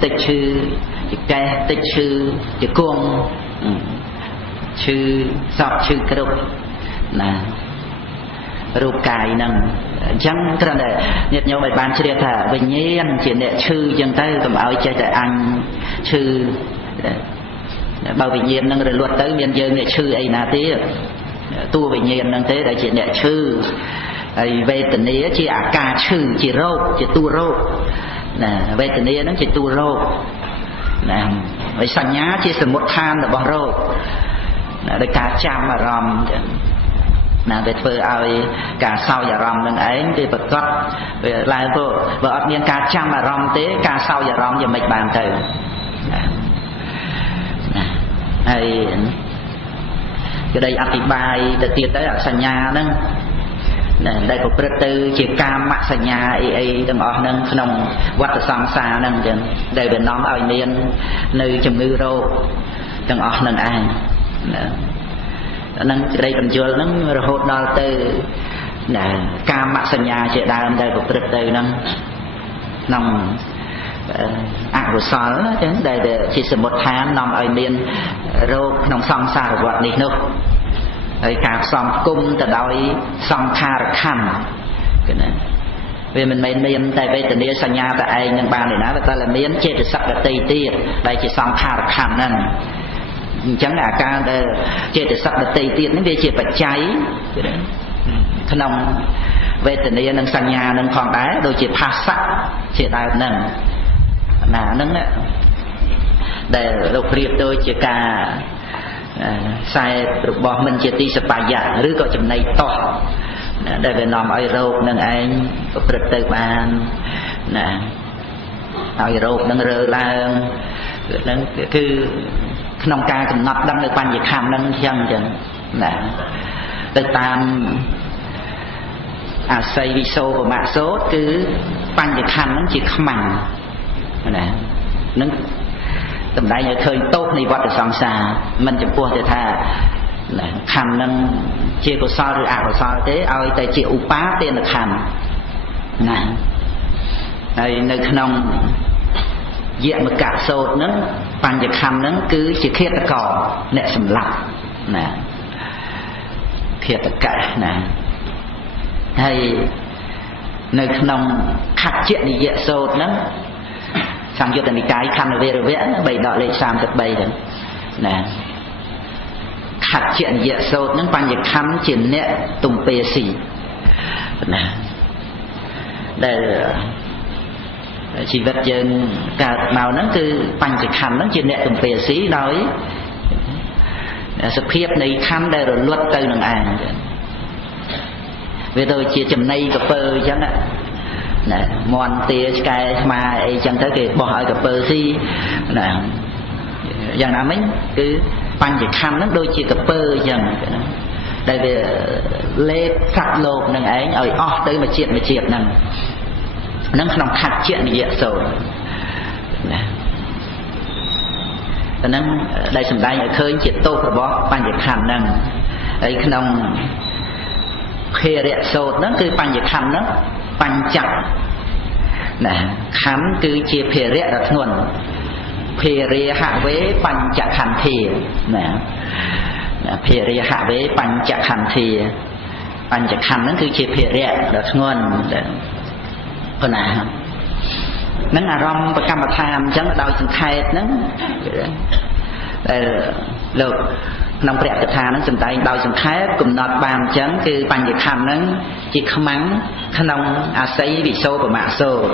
tích chư cái tích chư cuồng chư sọt chư cục nèรูปกายนั่งจังตระหนักเนี่ยโยมไปบ้านเชื่อថាវិញ្ញាណជាអ្នកឈឺចឹងទៅកុំឲ្យចេះតែអញឈឺបើវិញ្ញាណនឹងរលត់ទៅមានយើងអ្នកឈឺអីណាទៀតតួវិញ្ញាណនឹងទេដែលជាអ្នកឈឺហើយវេទនាជាអាការឈឺជារោគជាតួរោគណាវេទនានឹងជាតួរោគណាហើយសញ្ញាជាសមុទ្ឋានរបស់រោគណាដោយការចាំអារម្មណ៍ចឹងណាវាធ្វើឲ្យការសោយអារម្មណ៍នឹងឯងវាប្រកបវាឡើងទៅបើអត់មានការចាំអារម្មណ៍ទេការសោយអារម្មណ៍យ៉ាងម៉េចបានទៅណាហើយក្តីអธิบายទៅទៀតទៅអសញ្ញាហ្នឹងណាដែលប្រព្រឹត្តទៅជាកាមសញ្ញាអីទាំងអស់ហ្នឹងក្នុងវដ្តសង្សារហ្នឹងចឹងដែលវានាំឲ្យមាននៅជំងឺរោគទាំងអស់ហ្នឹងឯងណានឹងក្តីបញ្យល់ហ្នឹងរហូតដល់ទៅណាកាមសញ្ញាជាដើមដែលប្រព្រឹត្តទៅហ្នឹងក្នុងអកុសលចឹងដែលជាសមុទ្ឋាននាំឲ្យមានរោគក្នុងសង្សារវដ្តនេះនោះហើយការផ្សំគុំទៅដោយសង្ខារខណ្ឌគឺណាវាមិនមែនមានតែវេទនាសញ្ញាតែឯងនឹងបានទេណាតែមានចេតសិកដតីទៀតដែលជាសង្ខារខណ្ឌហ្នឹងអញ្ចឹងអាការដែលចេតសិកដតីទៀតនេះវាជាបច្ច័យក្នុងវេទនានិងសញ្ញានឹងផងដែរដូចជាភាសៈជាដើមហ្នឹងណាហ្នឹងដែលលោកប្រៀបដូចជាការខ្សែរបស់មិនជាទីសបាយៈឬក៏ចំណៃតោះដែលវានាំឲ្យរោគនឹងឯងប្រព្រឹត្តទៅបានណាឲ្យរោគនឹងរើឡើងហ្នឹងគឺក្នុងការកំណត់ដឹងនៅបញ្ញខណ្ឌហ្នឹងអញ្ចឹងណាទៅតាមអាស័យវិសោបមៈសូត្រគឺបញ្ញខណ្ឌហ្នឹងជាខ្មាំងណានឹងតម្ដែងឲ្យឃើញទោសនៃវដ្តសង្សារមិនចំពោះទៅថាខណ្ឌហ្នឹងជាកុសលឬអកុសលទេឲ្យតែជាឧបាទានខណ្ឌណាហើយនៅក្នុងយមកៈសូត្រហ្នឹងបញ្ញខណ្ឌហ្នឹងគឺជាឃាតករអ្នកសម្លាប់ណាឃាតកៈណាហើយនៅក្នុងខច្ចនិយសូត្រហ្នឹងសង្យុត្តនិកាយខណ្ឌវេរវៈ3ដកលេខ33ហ្នឹងណាខច្ចនិយសូត្រហ្នឹងបញ្ញខណ្ឌជាអ្នកទំពេស៊ីណាដែលជីវិតយើងកើតមកហ្នឹងគឺបញ្ញខណ្ឌហ្នឹងជាអ្នកទំពេស៊ីដោយសភាពនៃខណ្ឌដែលរលត់ទៅនឹងឯងវាដូចជាចំណីកពើអញ្ចឹងណាមន់ទាឆ្កែស្មាអីចឹងទៅគេបោះឲ្យកពើស៊ីណាយ៉ាងណាមិញគឺបញ្ញខណ្ឌហ្នឹងដូចជាកពើអញ្ចឹងដែលវាលេបសត្វលោកនឹងឯងឲ្យអស់ទៅមួយជាតិហ្នឹងក្នុងខច្ចនិយសូត្រណាហ្នឹងដែលសម្ដែងឲ្យឃើញជាទោសរបស់បញ្ញខណ្ឌហ្នឹងហើយក្នុងភេរៈសូត្រហ្នឹងគឺបញ្ញខណ្ឌហ្នឹងបញ្ចៈណាខណ្ឌគឺជាភេរៈដ៏ធ្ងន់ភេរហវេបញ្ចខន្ធាណាភេរហវេបញ្ចខន្ធាបញ្ចខណ្ឌហ្នឹងគឺជាភេរៈដ៏ធ្ងន់ប៉ុណ្ណាហ្នឹងអារម្មណ៍ប្រកម្មដ្ឋានអញ្ចឹងដោយសង្ខេបហ្នឹងដែលលោកក្នុងព្រះកថាហ្នឹងសម្ដែងដោយសង្ខេបកំណត់បានអញ្ចឹងគឺបញ្ញខណ្ឌហ្នឹងជាខ្មាំងក្នុងអាស័យវិសោបមៈសូត្រ